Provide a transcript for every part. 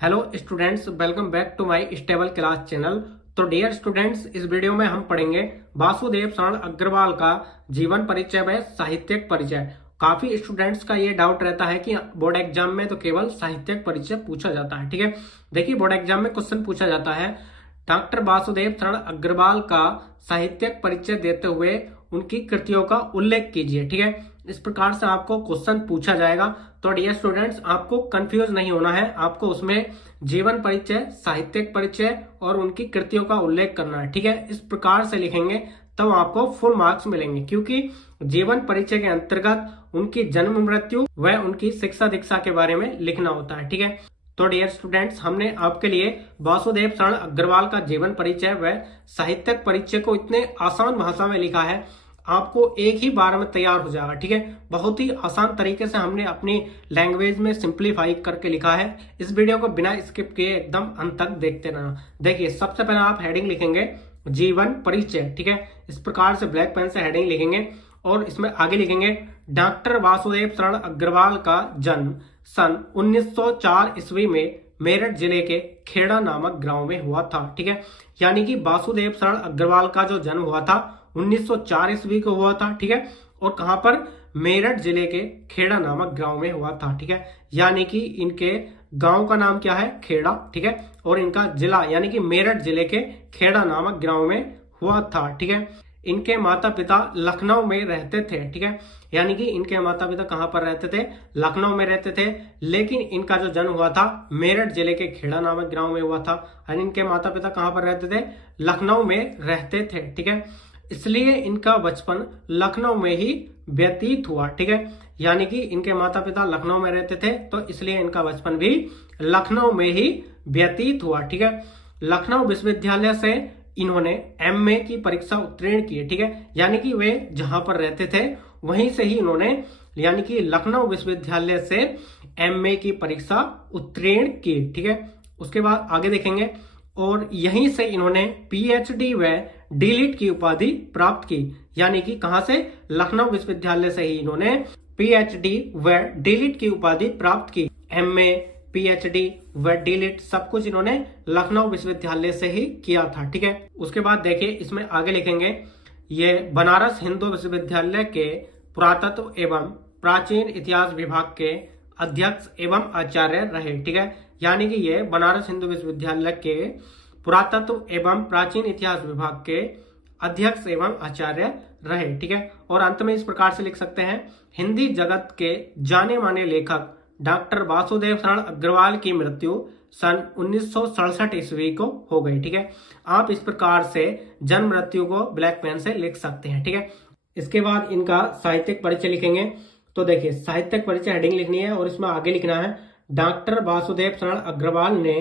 Hello students, welcome back to my stable class channel. तो dear students, इस video में हम पढ़ेंगे वासुदेव शरण अग्रवाल का जीवन परिचय व साहित्यिक परिचय। काफी स्टूडेंट्स का ये डाउट रहता है कि बोर्ड एग्जाम में तो केवल साहित्यिक परिचय पूछा जाता है। ठीक है, देखिए बोर्ड एग्जाम में क्वेश्चन पूछा जाता है डॉक्टर वासुदेव शरण अग्रवाल का साहित्यिक परिचय देते हुए उनकी कृतियों का उल्लेख कीजिए। ठीक है, इस प्रकार से आपको क्वेश्चन पूछा जाएगा। तो डियर स्टूडेंट्स, आपको कंफ्यूज नहीं होना है, आपको उसमें जीवन परिचय, साहित्यिक परिचय और उनकी कृतियों का उल्लेख करना है। ठीक है, इस प्रकार से लिखेंगे तब आपको फुल मार्क्स मिलेंगे, क्योंकि जीवन परिचय के अंतर्गत उनकी जन्म मृत्यु व उनकी शिक्षा दीक्षा के बारे में लिखना होता है। ठीक है, तो डियर स्टूडेंट्स, हमने आपके लिए वासुदेव शरण अग्रवाल का जीवन परिचय व साहित्यिक परिचय को इतने आसान भाषा में लिखा है, आपको एक ही बार में तैयार हो जाएगा। ठीक है, बहुत ही आसान तरीके से हमने अपनी लैंग्वेज में सिंप्लीफाई करके लिखा है। इस वीडियो को बिना स्किप किए एकदम अंत तक देखते रहना। देखिए, सबसे पहले आप हेडिंग लिखेंगे जीवन परिचय। ठीक है, इस प्रकार से ब्लैक पेन से हेडिंग लिखेंगे और इसमें आगे लिखेंगे डॉक्टर वासुदेव शरण अग्रवाल का जन्म सन 1904 ईस्वी में मेरठ जिले के खेड़ा नामक गांव में हुआ था। ठीक है, यानी कि वासुदेव शरण अग्रवाल का जो जन्म हुआ था 1904 ईस्वी को हुआ था। ठीक है, और कहां पर? मेरठ जिले के खेड़ा नामक गांव में हुआ था। ठीक है, यानी कि इनके गांव का नाम क्या है? खेड़ा। ठीक है, और इनका जिला यानी कि मेरठ जिले के खेड़ा नामक गांव में हुआ था। ठीक है, इनके माता पिता लखनऊ में रहते थे। ठीक है, यानी कि इनके माता पिता कहां पर रहते थे? लखनऊ में रहते थे, लेकिन इनका जो जन्म हुआ था मेरठ जिले के खेड़ा नामक गांव में हुआ था। और इनके माता पिता कहां पर रहते थे? लखनऊ में रहते थे। ठीक है, इसलिए इनका बचपन लखनऊ में ही व्यतीत हुआ। ठीक है, यानी कि इनके माता पिता लखनऊ में रहते थे, तो इसलिए इनका बचपन भी लखनऊ में ही व्यतीत हुआ। ठीक है, लखनऊ विश्वविद्यालय से इन्होंने एमए की परीक्षा उत्तीर्ण की। ठीक है, यानी कि वे जहां पर रहते थे वहीं से ही इन्होंने यानी कि लखनऊ विश्वविद्यालय से एमए की परीक्षा उत्तीर्ण की। ठीक है, उसके बाद आगे देखेंगे, और यहीं से इन्होंने पीएचडी व डीलिट की उपाधि प्राप्त की। यानी कि कहां से? लखनऊ विश्वविद्यालय से ही इन्होंने पीएचडी व डीलिट की उपाधि प्राप्त की। एमए, पीएचडी व डीलिट सब कुछ इन्होंने लखनऊ विश्वविद्यालय से ही किया था। ठीक है, उसके बाद देखिए इसमें आगे लिखेंगे, ये बनारस हिंदू विश्वविद्यालय के पुरातत्व एवं प्राचीन इतिहास विभाग के अध्यक्ष एवं आचार्य रहे। ठीक है, यानी कि ये बनारस हिंदू विश्वविद्यालय के पुरातत्व एवं प्राचीन इतिहास विभाग के अध्यक्ष एवं आचार्य रहे। ठीक है, और अंत में इस प्रकार से लिख सकते हैं, हिंदी जगत के जाने माने लेखक डॉक्टर वासुदेव शरण अग्रवाल की मृत्यु सन 1967 ईस्वी को हो गई। ठीक है, आप इस प्रकार से जन्म मृत्यु को ब्लैक पेन से लिख सकते हैं। ठीक है, इसके बाद इनका साहित्यिक परिचय लिखेंगे। तो देखिए, साहित्यिक परिचय हेडिंग लिखनी है और इसमें आगे लिखना है, डॉक्टर वासुदेव शरण अग्रवाल ने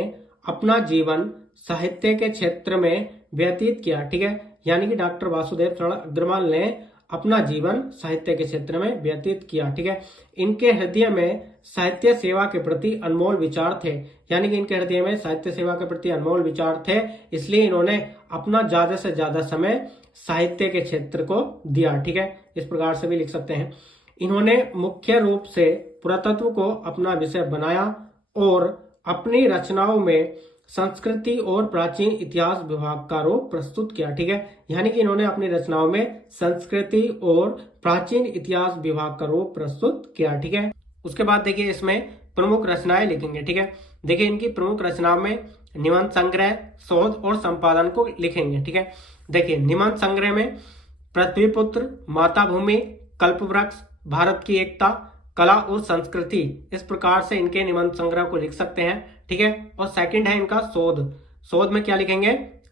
अपना जीवन साहित्य के क्षेत्र में व्यतीत किया। ठीक है, यानी कि डॉक्टर वासुदेव शरण अग्रवाल ने अपना जीवन साहित्य के क्षेत्र में व्यतीत किया। ठीक है, इनके हृदय में साहित्य सेवा के प्रति अनमोल विचार थे। यानी कि इनके हृदय में साहित्य सेवा के प्रति अनमोल विचार थे, इसलिए इन्होंने अपना ज्यादा से ज्यादा समय साहित्य के क्षेत्र को दिया। ठीक है, इस प्रकार से भी लिख सकते हैं, इन्होंने मुख्य रूप से पुरातत्व को अपना विषय बनाया और अपनी रचनाओं में संस्कृति और प्राचीन इतिहास विभाग का रूप प्रस्तुत किया। ठीक है, यानी कि इन्होंने अपनी रचनाओं में संस्कृति और प्राचीन इतिहास विभाग का रूप प्रस्तुत किया। ठीक है, उसके बाद देखिए इसमें प्रमुख रचनाएं लिखेंगे। ठीक है, देखिए इनकी प्रमुख रचनाओं में निबंध संग्रह, शोध और संपादन को लिखेंगे। ठीक है, देखिए निबंध संग्रह में पृथ्वीपुत्र, माता भूमि, कल्पवृक्ष, भारत की एकता, कला और संस्कृति, इस प्रकार से इनके निबंध संग्रह को लिख सकते हैं। ठीक है, और सेकंड है इनका शोध। शोध में क्या लिखेंगे?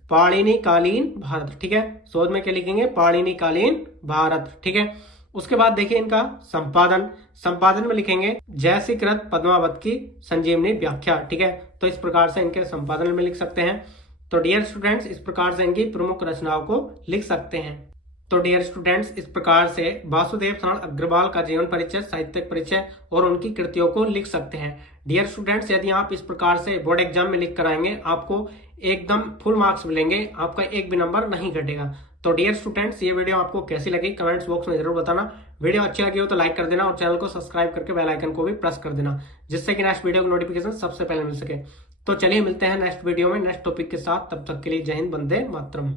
पाणिनि कालीन भारत। ठीक है, शोध में क्या लिखेंगे? पाणिनि कालीन भारत। ठीक है, उसके बाद देखिए इनका संपादन। संपादन में लिखेंगे जयसीकृत पद्मावत की संजीवनी व्याख्या। ठीक है, तो इस प्रकार से इनके संपादन में लिख सकते हैं। तो डियर स्टूडेंट्स, इस प्रकार से इनकी प्रमुख रचनाओं को लिख सकते हैं। तो डियर स्टूडेंट्स, इस प्रकार से वासुदेव शरण अग्रवाल का जीवन परिचय, साहित्यिक परिचय और उनकी कृतियों को लिख सकते हैं। डियर स्टूडेंट्स, यदि आप इस प्रकार से बोर्ड एग्जाम में लिख कर आएंगे, आपको एकदम फुल मार्क्स मिलेंगे, आपका एक भी नंबर नहीं घटेगा। तो डियर स्टूडेंट्स, ये वीडियो आपको कैसी लगी कमेंट्स बॉक्स में जरूर बताना। वीडियो अच्छी लगी हो तो लाइक कर देना और चैनल को सब्सक्राइब करके बेल आइकन को भी प्रेस कर देना, जिससे कि नेक्स्ट वीडियो की नोटिफिकेशन सबसे पहले मिल सके। तो चलिए मिलते हैं नेक्स्ट वीडियो में नेक्स्ट टॉपिक के साथ। तब तक के लिए जय हिंद, वंदे मातरम।